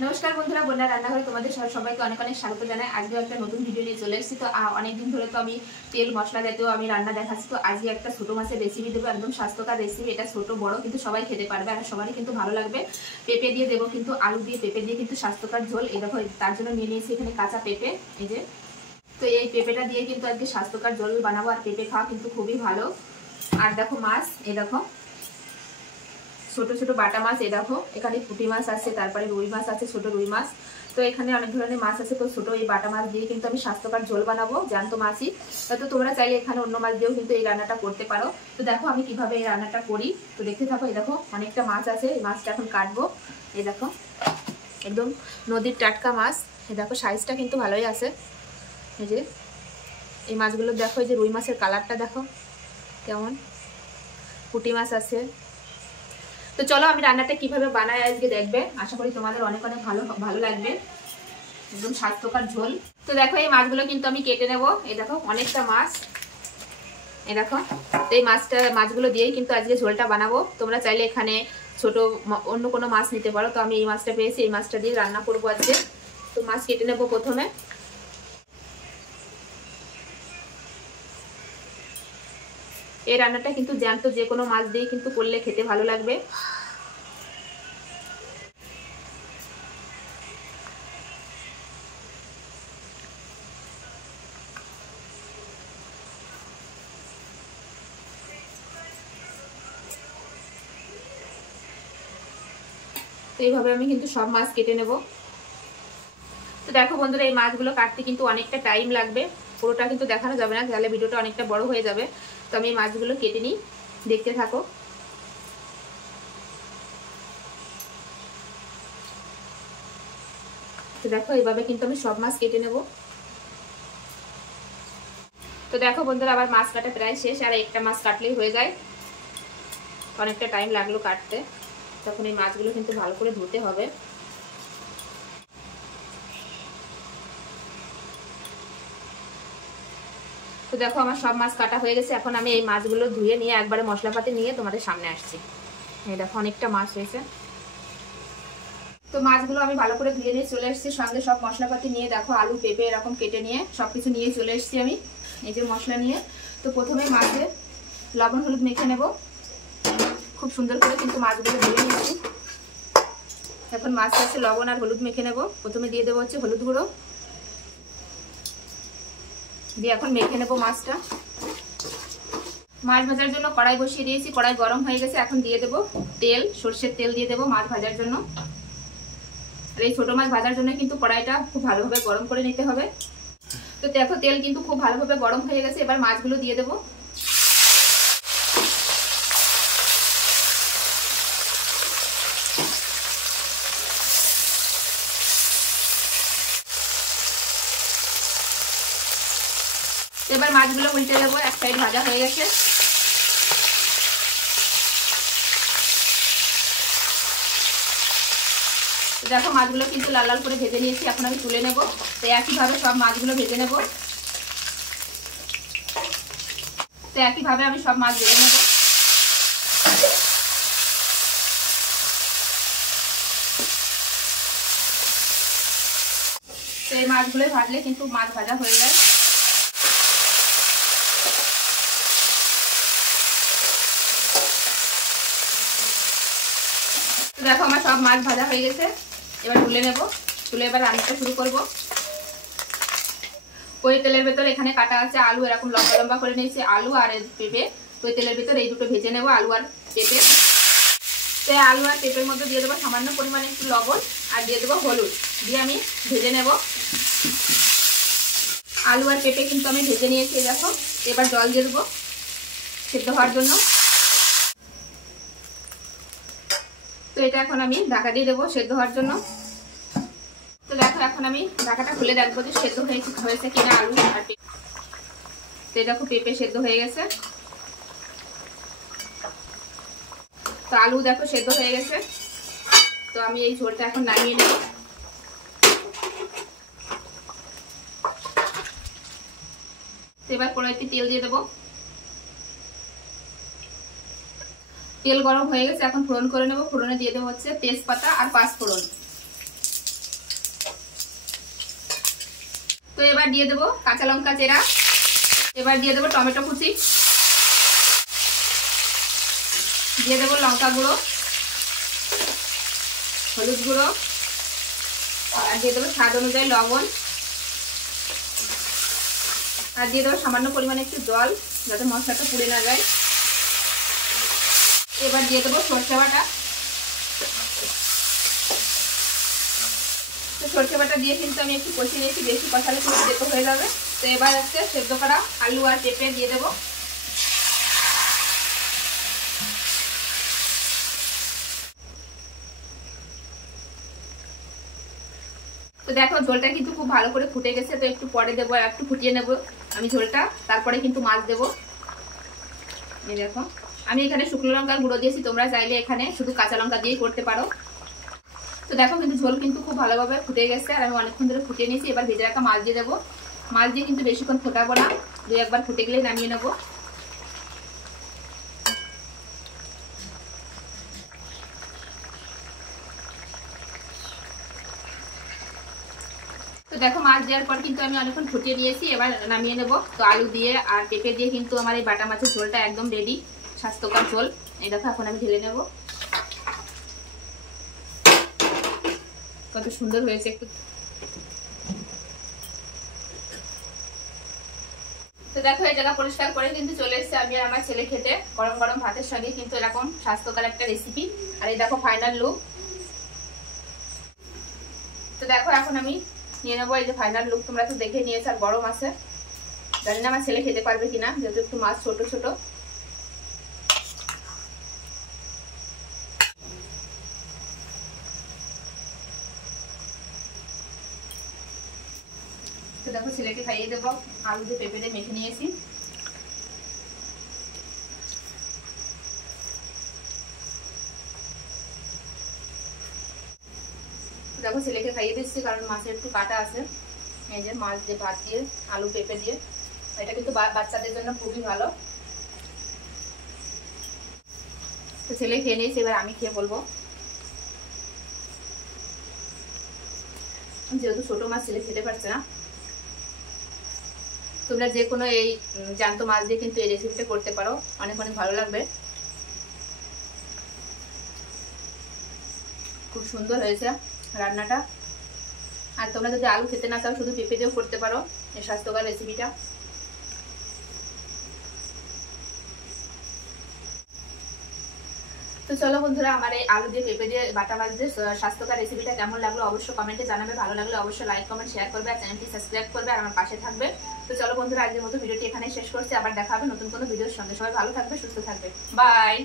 नमस्कार बंधुरा बन्या रान्नाघरे तुम्हादेर सबाइके अनेक अनेक स्वागत जानाई। आजके एक नतून भिडियो निये चले एसेछि। तो अनेक दिन धरे तो आमि तेल मशला जातीय आमि रान्ना देखाच्छि। तो आजके एक छोटो माछेर रेसिपि देबो, एकदम स्वास्थ्यकर रेसिपि। एटा छोटो बड़ो किन्तु सबाई खेते पारबे और सबारই किन्तु भालो लागबे। पेঁপে दिये देबो, किन्तु आलू दिये पेঁপে दिये किन्तु स्वास्थ्यकर झोल। এই দেখো তার জন্য নিয়ে নিয়েছি এখানে কাঁচা পেঁপে, এই যে। তো এই পেঁপেটা দিয়ে কিন্তু আজকে স্বাস্থ্যকর ঝোল বানাবো আর পেঁপে খাওয়া কিন্তু খুবই ভালো। আর দেখো মাছ, এই দেখো छोटो छोटो बाटा माछ, ये देखो एखाने पुटी माछ आछे, तारपरे रुई माछ आछे, छोटो रुई माछ। तो एखाने अनेक धरनेर माछ आछे। तो छोटो এই बाटा माछ दिए किन्तु आमि स्वास्थ्यकर झोल बानाबो, জ্যান্ত माछই। तो তোমরা চাইলে এখানে অন্য মাছ দিয়েও কিন্তু এই রান্নাটা করতে পারো। তো দেখো আমি কিভাবে এই রান্নাটা করি, তো দেখতে থাকো। এই দেখো অনেকটা মাছ আছে, এই মাছটা এখন কাটবো। এই দেখো একদম নদীর টাটকা মাছ, এই দেখো সাইজটা কিন্তু ভালোই আছে। এই যে এই মাছগুলো দেখো, এই যে রুই মাছের কালারটা দেখো কেমন, পুটি মাছ আছে। तो चलो আমি রান্নাটা কিভাবে বানাই আজকে দেখবে, আশা করি তোমাদের অনেক অনেক ভালো লাগবে। একদম স্বাস্থ্যকর ঝোল। তো দেখো এই মাছগুলো কিন্তু আমি কেটে নেব। এই দেখো অনেকটা মাছ, এই দেখো। তো এই মাছগুলো দিয়েই কিন্তু আজকে ঝোলটা বানাবো। তোমরা চাইলে এখানে ছোট অন্য কোনো মাছ নিতে পারো। তো আমি এই মাছটা পেয়েছি, এই মাছটা দিয়ে রান্না করব আজকে। তো মাছ কেটে নেব প্রথমে। এই রান্নাটা কিন্তু জ্যান্ত যে কোনো মাছ দিয়ে কিন্তু করলে খেতে ভালো লাগবে। তো এইভাবে আমি কিন্তু সব মাছ কেটে নেব। তো দেখো বন্ধুরা এই মাছগুলো কাটতে কিন্তু অনেকটা টাইম লাগবে, পুরোটা কিন্তু দেখানো যাবে না, তাহলে ভিডিওটা অনেকটা বড় হয়ে যাবে। তো আমি এই মাছগুলো কেটে নিই, দেখতে থাকো। তো দেখো এইভাবে কিন্তু আমি সব মাছ কেটে নেব। তো দেখো বন্ধুরা আবার মাছ কাটা প্রায় শেষ, আর একটা মাছ কাটলেই হয়ে যায়। অনেকটা টাইম লাগলো কাটতে। তখন এই মাছগুলো কিন্তু ভালো করে ধুতে হবে। তো দেখো আমার সব মাছ কাটা হয়ে গেছে। এখন আমি এই মাছগুলো ধুয়ে নিয়ে একবারে মশলাপাতি নিয়ে তোমাদের সামনে আসছি। এই দেখো অনেকটা মাছ হয়েছে। তো মাছগুলো আমি ভালো করে ধুয়ে নিয়ে চলে এসেছি, সঙ্গে সব মশলাপাতি নিয়ে। দেখো আলু পেঁপে এরকম কেটে নিয়ে সবকিছু নিয়ে চলে এসেছি আমি, এই যে মশলা নিয়ে। তো প্রথমে মাছে লবণ হলুদ মেখে নেব খুব সুন্দর করে, কিন্তু মাছগুলো ধুয়ে নিয়েছি। এখন মাছ আছে লবণ আর হলুদ মেখে নেব। প্রথমে দিয়ে দেবো হচ্ছে হলুদ গুঁড়ো দিয়ে এখন মেখে নেব মাছটা। মাছ ভাজার জন্য কড়াই বসিয়ে দিয়েছি, কড়াই গরম হয়ে গেছে। এখন দিয়ে দেবো তেল, সরষের তেল দিয়ে দেবো মাছ ভাজার জন্য। আর এই ছোট মাছ ভাজার জন্য কিন্তু কড়াইটা খুব ভালোভাবে গরম করে নিতে হবে। তো দেখো তেল কিন্তু খুব ভালোভাবে গরম হয়ে গেছে। এবার মাছগুলো দিয়ে দেবো। এবার মাছগুলো উল্টে দেবো, এক সাইড ভাজা হয়ে গেছে। দেখো মাছগুলো কিন্তু লাল লাল করে ভেজে নিয়েছি, এখন আমি তুলে নেব। তো একইভাবে সব মাছগুলো ভেজে নেব। তো একইভাবে আমি সব মাছ ভেজে নেব। তো এই মাছগুলো ভাজলে কিন্তু মাছ ভাজা হয়ে যায়। দেখো আমার সব মাছ ভাজা হয়ে গেছে, এবার তুলে নেব। তুলে এবার রান্নাটা শুরু করব। ওই তেলের ভেতর এখানে কাটা আছে আলু, এরকম লম্বা লম্বা করে নিয়েছি আলু আর পেঁপে। তো ওই তেলের ভেতর এই দুটো ভেজে নেব, আলু আর পেঁপে। তো আলু আর পেঁপের মধ্যে দিয়ে দেবো সামান্য পরিমাণে একটু লবণ আর দিয়ে দেবো হলুদ, দিয়ে আমি ভেজে নেব। আলু আর পেঁপে কিন্তু আমি ভেজে নিয়েছি, দেখো। এবার জল দিয়ে দেবো সেদ্ধ হওয়ার জন্য। তো এটা এখন আমি ঢাকা দিয়ে দেবো সেদ্ধ হওয়ার জন্য। তো দেখো এখন আমি ঢাকাটা খুলে দেখবো যে সেদ্ধ হয়েছে কিনা আলু আর পেঁপে। তো দেখো পেঁপে সেদ্ধ হয়ে গেছে। তো আলু দেখো সেদ্ধ হয়ে গেছে। তো আমি এই ঝোলটা এখন নামিয়ে নেব। এবার কড়াইতে তেল দিয়ে দেবো। তেল গরম হয়ে গেছে, এখন ফোড়ন করে নেব। ফোড়নে দিয়ে দেবো হচ্ছে তেজপাতা আর পাঁচফোড়ন। এবার দিয়ে দেবো কাঁচা লঙ্কা চেরা, এবার দিয়ে দেবো টমেটো কুচি, দিয়ে দেবো লঙ্কা গুঁড়ো, হলুদ গুঁড়ো, আর দিয়ে দেবো স্বাদ অনুযায়ী লবণ, আর দিয়ে দেবো সামান্য পরিমাণে একটু জল যাতে মশলাটা পুড়ে না যায়। এবার দিয়ে দেবো সরষে বাটা। তো সরষে বাটা দিয়ে কিন্তু আমি একটু কষিয়ে নিয়েছি, বেশি কষালে পুরো তেতো হয়ে যাবে। তো এবার আজকে সেদ্ধ করা আলু আর পেঁপে দিয়ে দেবো। তো দেখো ঝোলটা কিন্তু খুব ভালো করে ফুটে গেছে। তো একটু পরে দেবো, একটু ফুটিয়ে নেবো আমি ঝোলটা, তারপরে কিন্তু মাছ দেবো। এই দেখো আমি এখানে শুকনো লঙ্কার গুঁড়ো দিয়েছি, তোমরা চাইলে এখানে শুধু কাঁচা লঙ্কা দিয়ে করতে পারো। তো দেখো কিন্তু ঝোল কিন্তু খুব ভালোভাবে ফুটে গেছে, আর আমি অনেকক্ষণ ধরে ফুটিয়ে নিয়েছি। এবার ভেজে রাখা মাছ দিয়ে দেবো। মাছ দিয়ে কিন্তু বেশিক্ষণ ফোটাবো না, 2-1 বার ফুটে গেলেই নামিয়ে নেবো। তো দেখো মাছ দেওয়ার পর কিন্তু আমি অনেকক্ষণ ফুটিয়ে নিয়েছি, এবার নামিয়ে নেবো। তো আলু দিয়ে আর পেঁপে দিয়ে কিন্তু আমার এই বাটা মাছের ঝোলটা একদম রেডি, স্বাস্থ্যকর ঝোল। এই দেখো এখন আমি ঢেলে নেবো। কত সুন্দর হয়েছে একটু। তো দেখো এই জায়গা পরিষ্কার করে কিন্তু চলে এসেছে আমি আর আমার ছেলে খেতে, গরম গরম ভাতের সঙ্গে কিন্তু এরকম স্বাস্থ্যকর একটা রেসিপি। আর এই দেখো ফাইনাল লুক। তো দেখো এখন আমি নিয়ে নেবো এই যে ফাইনাল লুক। তোমরা তো দেখে নিয়েছো, আর গরম আছে, জানি না আমার ছেলে খেতে পারবে কিনা, যেহেতু একটু মাছ ছোট ছোট। তো দেখো ছেলেকে খাইয়ে দেবো। আলু দিয়ে পেঁপে দিয়ে মেখে নিয়েছি। দেখো ছেলেকে খাইয়ে দিচ্ছি, কারণ মাছের একটু কাটা আছে। এই যে মাছ দিয়ে ভাত দিয়ে আলু পেঁপে দিয়ে, এটা কিন্তু বাচ্চাদের জন্য খুবই ভালো। তো ছেলে খেয়ে নিয়েছে, এবার আমি খেয়ে বলবো। যেহেতু ছোট মাছ ছেলে খেতে পারছে না, তোমরা যে কোনো এই জ্যান্ত মাছ দিয়ে কিন্তু এই রেসিপিটা করতে পারো, অনেক অনেক ভালো লাগবে। খুব সুন্দর হয়েছে রান্নাটা। আর তোমরা যদি আলু খেতে না চাও, শুধু পেঁপে দিয়েও করতে পারো এই স্বাস্থ্যকর রেসিপিটা। তো চলো বন্ধুরা, আমার এই আলু দিয়ে পেঁপে দিয়ে বাটা মাছ দিয়ে স্বাস্থ্যকর রেসিপিটা কেমন লাগলো অবশ্যই কমেন্টে জানাবে। ভালো লাগলে অবশ্যই লাইক কমেন্ট শেয়ার করবে, আর চ্যানেলটি সাবস্ক্রাইব করবে, আর আমার পাশে থাকবে। তো চলো বন্ধুরা, আজকের মতো ভিডিওটি এখানে শেষ করছি। আবার দেখা হবে নতুন কোনো ভিডিওর সঙ্গে। সবাই ভালো থাকবে, সুস্থ থাকবে। বাই।